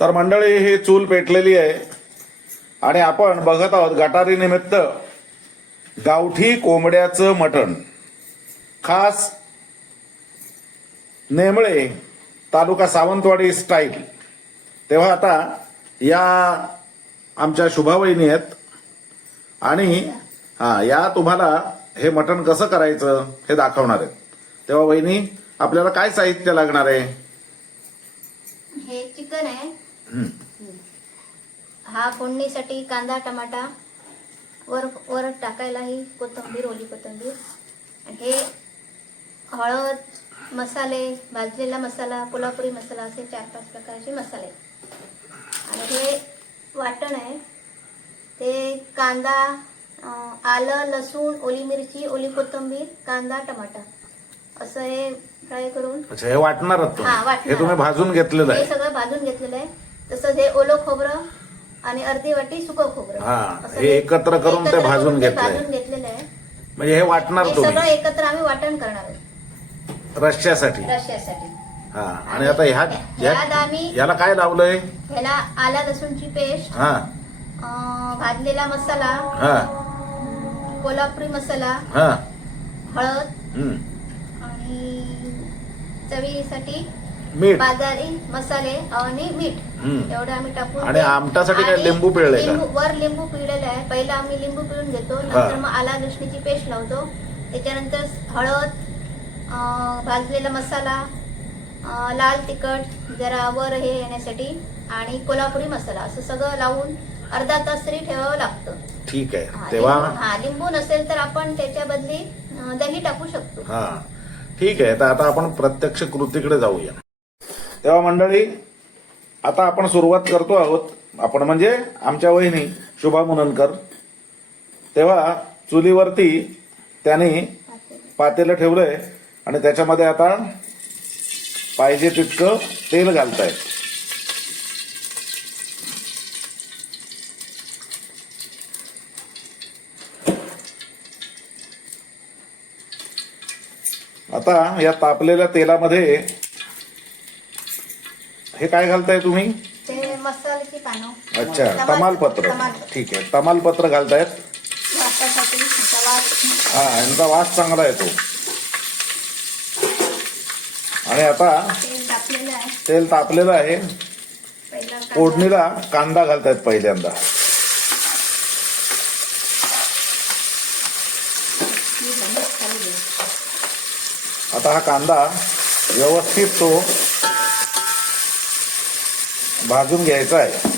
तर मंडळी ही चूल पेटलेली आहे. आणि आपण बघत आहोत गटारी निमित्त गावठी कोंबड्याचं मटण. खास नेमळे तालुका सावंतवाडी स्टाईल तेव्हा आता या आमच्या शुभावहिनी आहेत. आणि हा या तुम्हाला हे मटण कसं करायचं हे दाखवणार आहेत. तेव्हा वहिनी आपल्याला काय साहित्य लागणार आहे? हे चिकन आहे. हं. फोडणीसाठी कांदा टमाटा वर वर टाकायला ही कोथिंबीर ओली कोथिंबीर. आणि हे हळद मसाले भाजलेला मसाला कोल्हापुरी मसाला असे चार पाच प्रकारचे मसाले. आणि हे वाटण आहे. ते कांदा आलं लसूण ओली मिरची ओली कोथिंबीर कांदा टमाटा. असं हे फ्राय करून? अच्छा हे वाटणार आहात हा, तुम्ही वाटणार. हे तुम्ही भाजून घेतलेलं हे आहे. सगळं भाजून घेतलेलं आहे. तसंच हे ओलं खोबरं आणि अर्धी वाटी सुकं खोबरं. हा, असं हे एकत्र करून ते एकत्र भाजून ते घेतलंय. भाजून घेतलेलं आहे. म्हणजे हे वाटणार हे सगळं तुम्ही एकत्र आम्ही वाटण करणार आहोत रश्श्यासाठी? रश्श्यासाठी. हा आणि आता ह्या ह्यात आम्ही याला काय लावलंय? ह्याला आला लसूणची पेस्ट हा. भाजलेला मसाला हा. कोल्हापुरी मसाला हा. हळद. चवीसाठी मीठ. बाजारी मसाले आणि मीठ. एवढं आम्ही टाकून आणि आमटासाठी काय लिंबू? लिंबू- वर लिंबू पिळलेलं आहे. पहिला आम्ही लिंबू पिळून घेतो नंतर मग आला लसणीची पेस्ट लावतो. त्याच्यानंतर हळद भाजलेला मसाला लाल तिखट जरा वर हे येण्यासाठी आणि कोल्हापुरी मसाला. असं सगळं लावून अर्धा तास तरी ठेवावं लागतं. ठीक आहे. तेव्हा हा लिंबू नसेल तर आपण त्याच्या बदली दही टाकू शकतो. हा. ठीक आहे तर आता आपण प्रत्यक्ष कृतीकडे जाऊया. तेव्हा मंडळी आता आपण सुरुवात करतो आहोत. आपण म्हणजे आमच्या वहिनी शुभा मुननकर. तेव्हा चुलीवरती त्याने पातेलं ठेवलंय आणि त्याच्यामध्ये आता पाहिजे तितकं तेल घालतायत. आता या तापलेल्या तेलामध्ये हे काय घालताय तुम्ही? ते मसाल्याची पानं. अच्छा तमाल- तमालपत्र. ठीक आहे तमालपत्र घालतायत. हा यांचा वास चांगला येतो. आणि आता तेल तापलेलं आहे. फोडणीला कांदा घालतायत पहिल्यांदा ही झाली खाली घे. आता हा कांदा व्यवस्थित तो भाजून घ्यायचा आहे.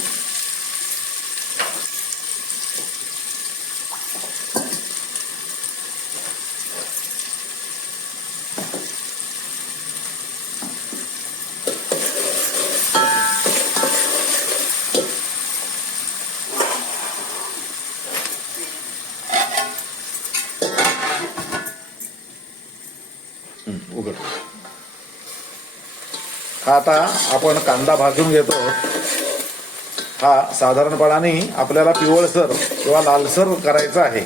आता आपण कांदा भाजून घेतो. हा साधारणपणाने आपल्याला पिवळसर किंवा लालसर करायचा आहे.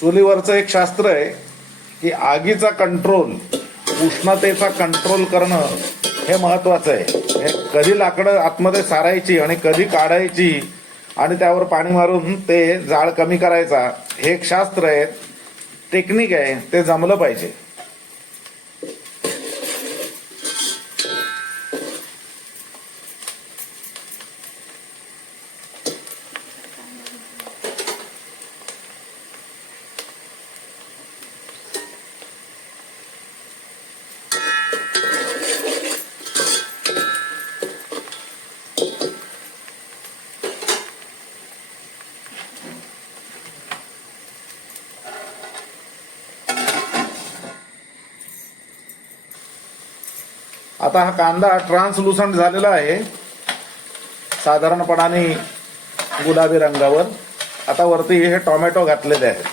चुलीवरचं एक शास्त्र आहे की आगीचा कंट्रोल उष्णतेचा कंट्रोल करणं हे महत्वाचं आहे. हे कधी लाकडं आतमध्ये सारायची आणि कधी काढायची आणि त्यावर पाणी मारून ते जाळ कमी करायचा हे एक शास्त्र आहे. टेक्निक आहे ते जमलं पाहिजे. आता हा कांदा ट्रान्सलुसंट झालेला आहे. साधारणपणाने गुलाबी रंगावर. आता वरती हे टोमॅटो घातलेले आहेत.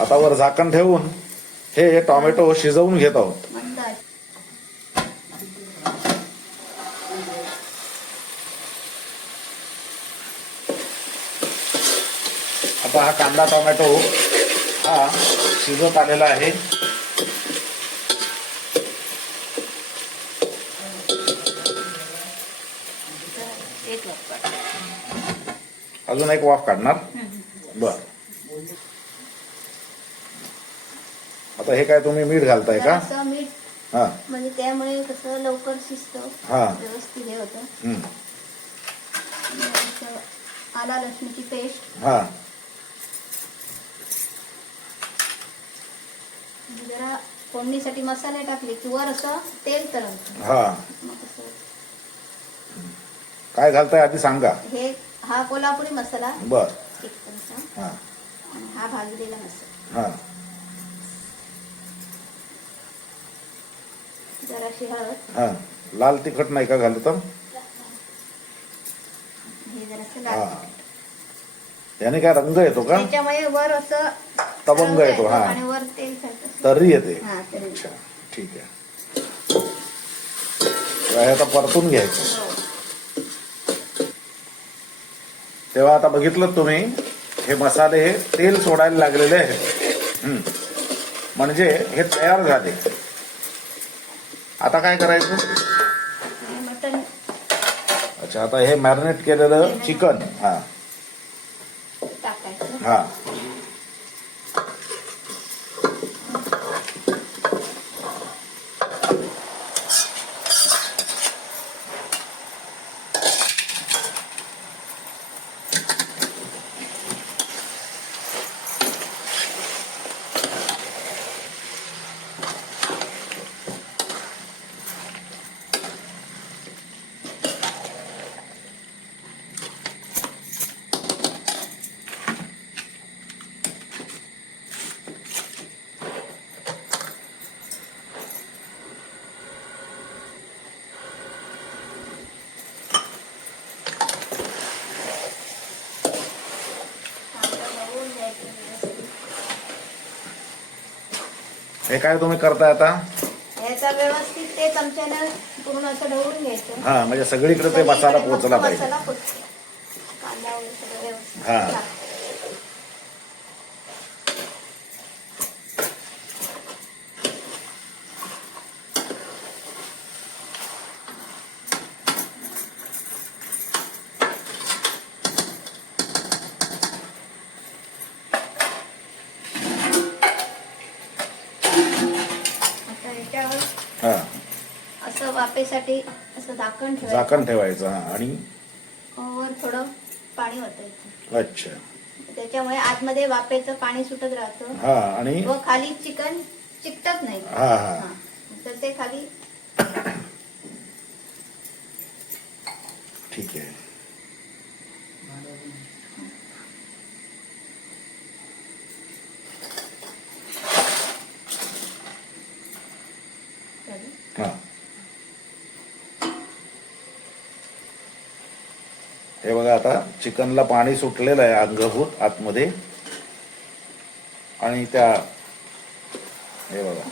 आता वर झाकण ठेवून हे टोमॅटो शिजवून घेत आहोत मंद आचेवर. आता हा कांदा टोमॅटो हा शिजत आलेला आहे. अजून एक वाफ काढणार? बर. आता हे काय तुम्ही मीठ घालताय का? हा. म्हणजे त्यामुळे कसं लवकर शिजतं. हा. व्यवस्थित हे होतं. आला लसणीची पेस्ट. हा. जरा फोडणीसाठी मसाले टाकले की वर असं तेल हा. कसं काय घालताय आधी सांगा. हे हा कोल्हापुरी मसाला बर. एक चमचा. हा. आणि हा भाजलेला मसाला. हा. जराशी हळद. हा. लाल तिखट नाही का घालत हे जरासं हा. याने काय रंग येतो का? त्याच्यामुळे वर असं रंग येतो, हा. आणि वर तेल खायचं तर्री येते हा तरी अच्छा ठीक आहे. हे आता परतून घ्यायचं. हो. तेव्हा आता बघितलं तुम्ही हे मसाले हे तेल सोडायला लागलेले आहेत. म्हणजे हे तयार झाले. आता काय करायचं? अच्छा आता हे मॅरिनेट केलेलं चिकन हा. हा. हे काय तुम्ही करताय आता ह्याचा व्यवस्थित ते चमच्यानं पूर्ण असं ढवळून घ्यायचं हा म्हणजे सगळीकडे ते मसाला पोचला मस्त पाहिजे मसाला पोचतो. कांदा वगैरे सगळं व्यवस्थित हा. आता याच्यावर हा असं वाफेसाठी असं झाकण ठेवायचं. झाकण ठेवायचं हा. आणि? वर थोडं पाणी ओतायचं अच्छा. त्याच्यामुळे आतमध्ये वाफेचं पाणी सुटत राहतं. हा आणि? व खाली चिकन चिकटत नाही. हा हा. हा. तर ते खाली ठीक आहे खाली. हा हे बघा आता चिकनला पाणी सुटलेलं आहे अंगभूत आतमध्ये. आणि त्या हे बघा.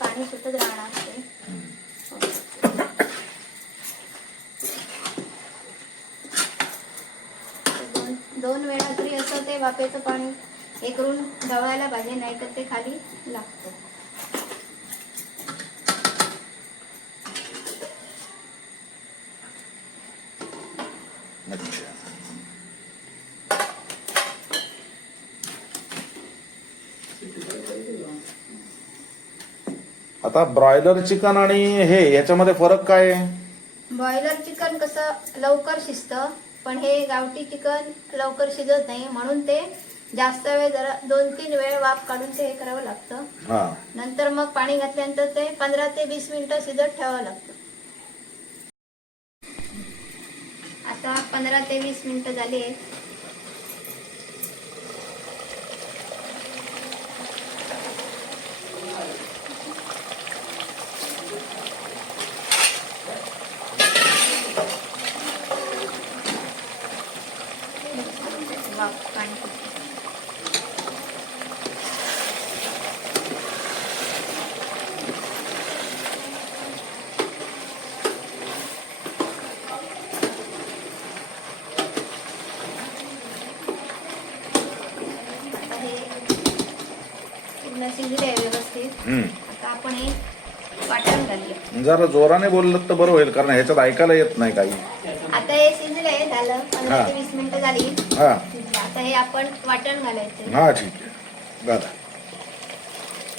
पाणी दोन वेळा तरी असं ते वापेचं पाणी हे करून ढवळायला पाहिजे नाहीतर ते खाली लागतं. आता ब्रॉयलर चिकन आणि हे याच्यामध्ये फरक काय आहे? बॉयलर चिकन कसं लवकर शिजतं पण हे गावठी चिकन लवकर शिजत नाही म्हणून ते जास्त वेळ जरा दोन तीन वेळ वाफ काढून ते हे करावं लागतं. नंतर मग पाणी घातल्यानंतर ते पंधरा ते वीस मिनिट शिजत ठेवावं लागतं. आता पंधरा ते वीस मिनिट झाली आहेत. जरा जोराने बोललं तर बरं होईल कारण ह्याच्यात ऐकायला येत नाही काही. आता हे शिजलंय झालं. पंधरा. ते वीस मिनिटं झाली. हा. आता हे आपण वाटण घालायचं. हा ठीक आहे. दादा.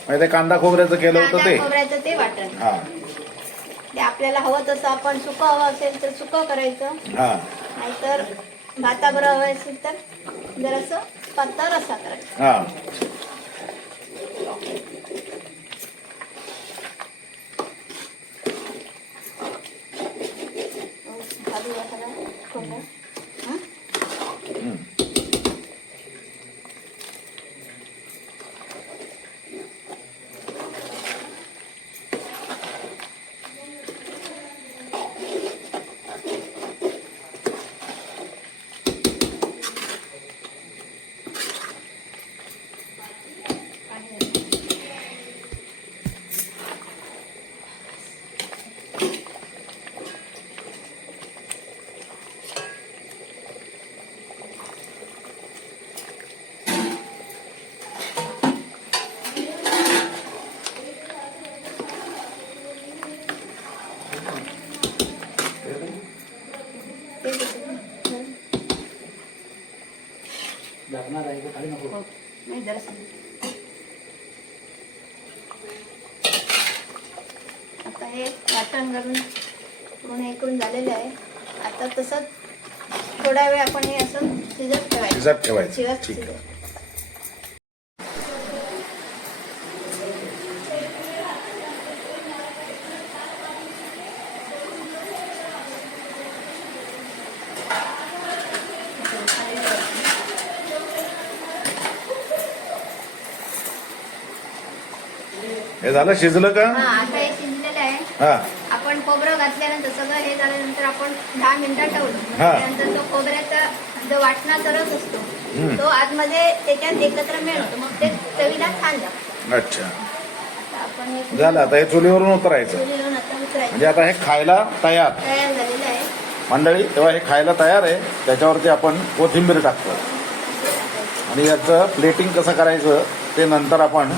म्हणजे ते कांदा खोबऱ्याचं केलं होतं कांदा ते? खोबऱ्याचं ते वाटण. हा. ते आपल्याला हवं तसं आपण सुकं हवं असेल तर सुकं करायचं. हा. नाहीतर भाताबरोबर हवं असेल तर जरासं पातळ रस्सा करायचा. हा घालूया सगळं खोबरं. हं? हम्म. ते घेतो. हो. नाही जरासं. आता हे वाटण घालून पूर्ण हे करून झालेलं आहे. आता तसंच थोडा वेळ आपण हे असं शिजत ठेवायचं. शिजत ठेवायचं. ठीक आहे. हे झालं शिजलं का? हा आता हे शिजलेलं आहे. हा. आपण खोबरं घातल्यानंतर सगळं हे झाल्यानंतर आपण दहा मिनिटं ठेवलं. हा. त्यानंतर तो खोबऱ्याचा जो वाटणाचा रस असतो. तो आतमध्ये त्याच्यात एकत्र मिळतो. मग ते चवीला छान लागतं. अच्छा. आता आपण हे झालं आता हे चुलीवरून उतरायचं. चुलीवरून आता उतरायचं. म्हणजे आता हे खायला तयार. तयार झालेलं आहे. मंडळी तेव्हा हे खायला तयार आहे. त्याच्यावरती आपण कोथिंबीर टाकतो. आणि याचं प्लेटिंग कसं करायचं ते नंतर आपण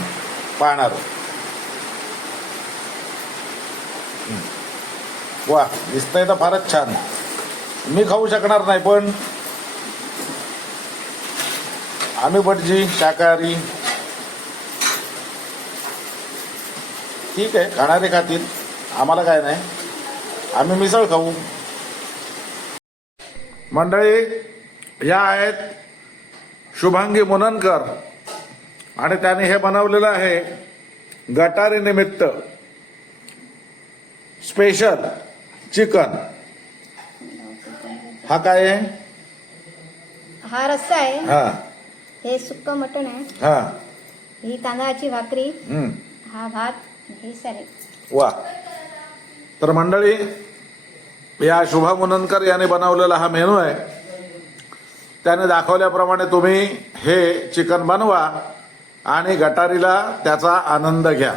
पाहणार आहोत. वा दिसतंय तर फारच छान. मी खाऊ शकणार नाही पण आम्ही भटजी शाकाहारी ठीक आहे खाणारे खातील. आम्हाला काय नाही. आम्ही मिसळ खाऊ. मंडळी या आहेत शुभांगी मुननकर. आणि त्याने हे बनवलेलं आहे गटारी निमित्त. स्पेशल. चिकन. हा काय आहे? हा रस्सा आहे. हा. हे सुक्क मटण आहे. हा. ही तांदळाची भाकरी. हम्म. हा भात. हे सॅलेड वा. तर मंडळी या शुभा मुननकर याने बनवलेला हा मेनू आहे. त्याने दाखवल्याप्रमाणे तुम्ही हे चिकन बनवा आणि गटारीला त्याचा आनंद घ्या.